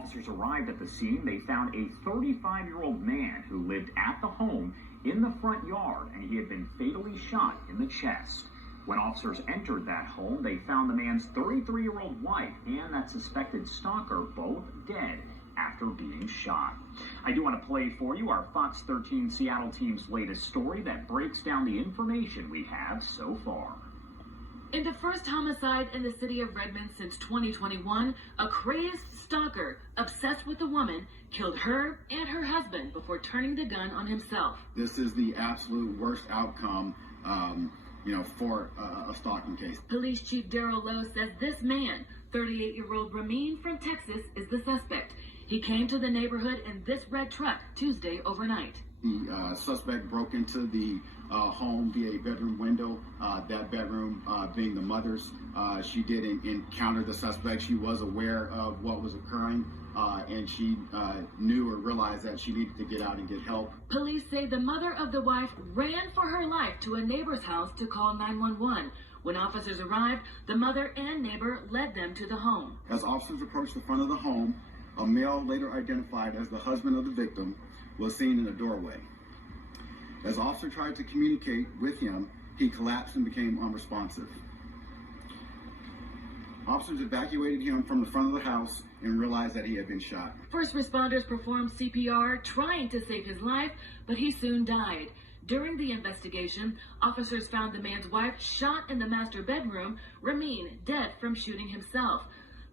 officers arrived at the scene, they found a 35-year-old man who lived at the home in the front yard, and he had been fatally shot in the chest. When officers entered that home, they found the man's 33-year-old wife and that suspected stalker both dead after being shot. I do want to play for you our Fox 13 Seattle team's latest story that breaks down the information we have so far. In the first homicide in the city of Redmond since 2021, a crazed stalker obsessed with a woman killed her and her husband before turning the gun on himself. This is the absolute worst outcome, for a stalking case. Police Chief Darrell Lowe says this man, 38-year-old Ramin from Texas, is the suspect. He came to the neighborhood in this red truck Tuesday overnight. The suspect broke into the home via a bedroom window, that bedroom being the mother's. She did encounter the suspect. She was aware of what was occurring, and she knew or realized that she needed to get out and get help. Police say the mother of the wife ran for her life to a neighbor's house to call 911. When officers arrived, the mother and neighbor led them to the home. As officers approached the front of the home, a male later identified as the husband of the victim was seen in the doorway. As officers tried to communicate with him, he collapsed and became unresponsive. Officers evacuated him from the front of the house and realized that he had been shot. First responders performed CPR trying to save his life, but he soon died. During the investigation, officers found the man's wife shot in the master bedroom, Ramin dead from shooting himself.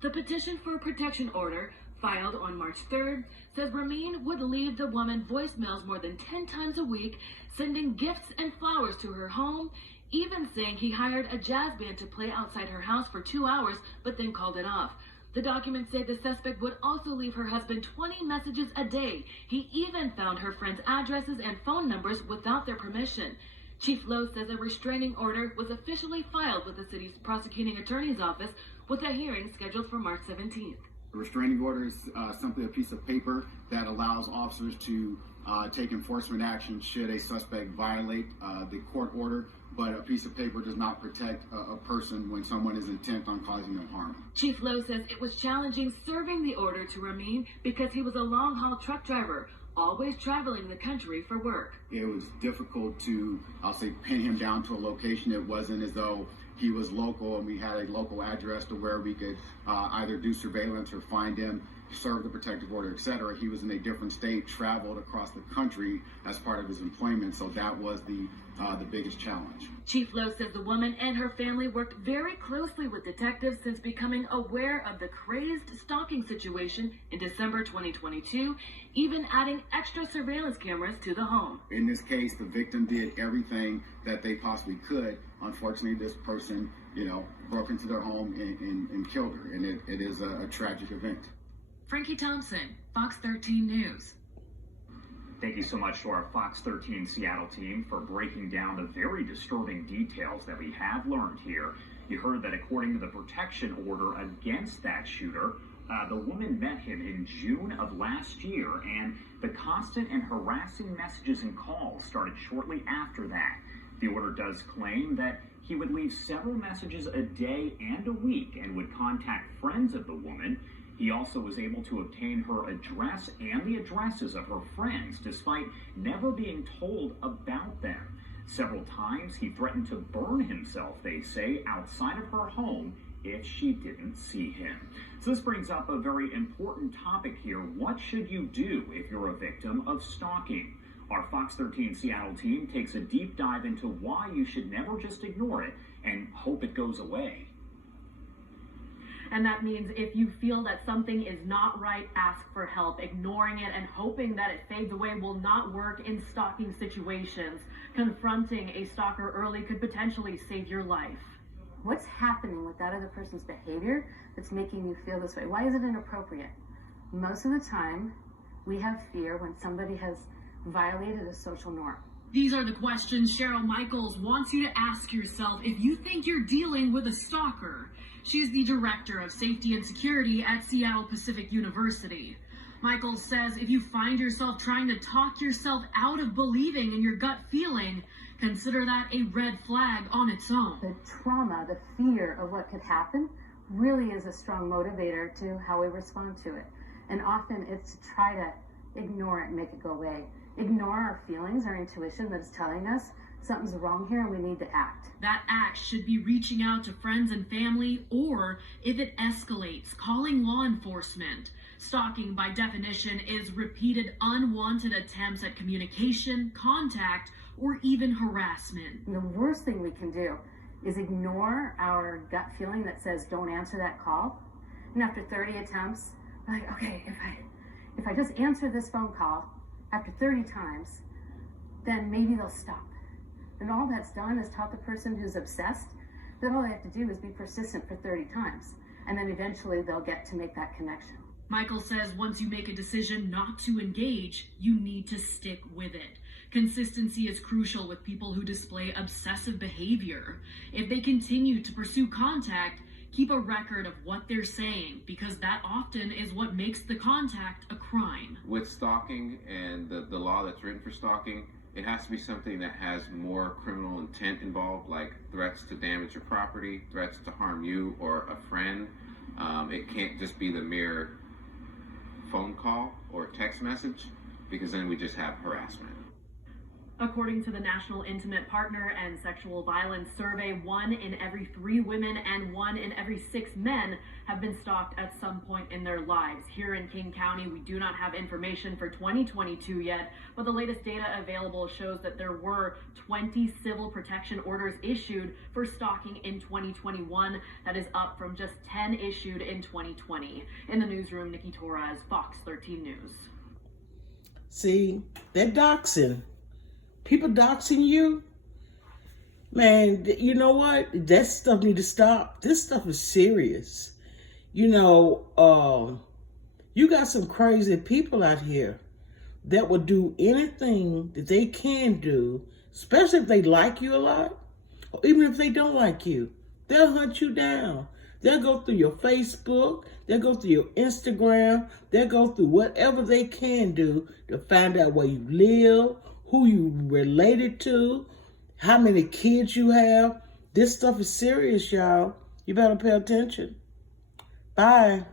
The petition for a protection order, filed on March 3rd, says Ramin would leave the woman voicemails more than 10 times a week, sending gifts and flowers to her home, even saying he hired a jazz band to play outside her house for 2 hours, but then called it off. The documents say the suspect would also leave her husband 20 messages a day. He even found her friends' addresses and phone numbers without their permission. Chief Lowe says a restraining order was officially filed with the city's prosecuting attorney's office, with a hearing scheduled for March 17th. A restraining order is simply a piece of paper that allows officers to take enforcement action should a suspect violate the court order, but a piece of paper does not protect a person when someone is intent on causing them harm. Chief Lowe says it was challenging serving the order to Ramin because he was a long-haul truck driver, always traveling the country for work. It was difficult to, pin him down to a location. It wasn't as though he was local and we had a local address to where we could either do surveillance or find him, serve the protective order, etc. He was in a different state, traveled across the country as part of his employment, so that was the biggest challenge. Chief Lowe says the woman and her family worked very closely with detectives since becoming aware of the crazed stalking situation in December 2022, even adding extra surveillance cameras to the home. In this case, the victim did everything that they possibly could. Unfortunately, this person, broke into their home and killed her, and it is a tragic event. Frankie Thompson, Fox 13 News. Thank you so much to our Fox 13 Seattle team for breaking down the very disturbing details that we have learned here. You heard that according to the protection order against that shooter, the woman met him in June of last year, and the constant and harassing messages and calls started shortly after that. The order does claim that he would leave several messages a day and a week and would contact friends of the woman. He also was able to obtain her address and the addresses of her friends, despite never being told about them. Several times he threatened to burn himself, they say, outside of her home if she didn't see him. So this brings up a very important topic here. What should you do if you're a victim of stalking? Our Fox 13 Seattle team takes a deep dive into why you should never just ignore it and hope it goes away. And that means if you feel that something is not right, ask for help. Ignoring it and hoping that it fades away will not work in stalking situations. Confronting a stalker early could potentially save your life. What's happening with that other person's behavior that's making you feel this way? Why is it inappropriate? Most of the time, we have fear when somebody has violated a social norm. These are the questions Cheryl Michaels wants you to ask yourself if you think you're dealing with a stalker. She's the director of safety and security at Seattle Pacific University. Michaels says if you find yourself trying to talk yourself out of believing in your gut feeling, consider that a red flag on its own. The trauma, the fear of what could happen really is a strong motivator to how we respond to it. And often it's to try to ignore it and make it go away. Ignore our feelings, our intuition that's telling us something's wrong here and we need to act. That act should be reaching out to friends and family, or if it escalates, calling law enforcement. Stalking, by definition, is repeated unwanted attempts at communication, contact, or even harassment. And the worst thing we can do is ignore our gut feeling that says don't answer that call. And after 30 attempts, we're like, okay, if I just answer this phone call after 30 times, then maybe they'll stop. And all that's done is taught the person who's obsessed that all they have to do is be persistent for 30 times. And then eventually they'll get to make that connection. Michael says once you make a decision not to engage, you need to stick with it. Consistency is crucial with people who display obsessive behavior. If they continue to pursue contact, keep a record of what they're saying, because that often is what makes the contact a crime. With stalking and the law that's written for stalking, it has to be something that has more criminal intent involved, like threats to damage your property, threats to harm you or a friend. It can't just be the mere phone call or text message, because then we just have harassment. According to the National Intimate Partner and Sexual Violence Survey, 1 in every 3 women and 1 in every 6 men have been stalked at some point in their lives. Here in King County, we do not have information for 2022 yet, but the latest data available shows that there were 20 civil protection orders issued for stalking in 2021. That is up from just 10 issued in 2020. In the newsroom, Nikki Torres, Fox 13 News. See, that doxing. People doxing you, man, you know what? That stuff need to stop. This stuff is serious. You know, you got some crazy people out here that will do anything that they can do, especially if they like you a lot, or even if they don't like you. They'll hunt you down. They'll go through your Facebook. They'll go through your Instagram. They'll go through whatever they can do to find out where you live, who you related to, how many kids you have. This stuff is serious, y'all. You better pay attention. Bye.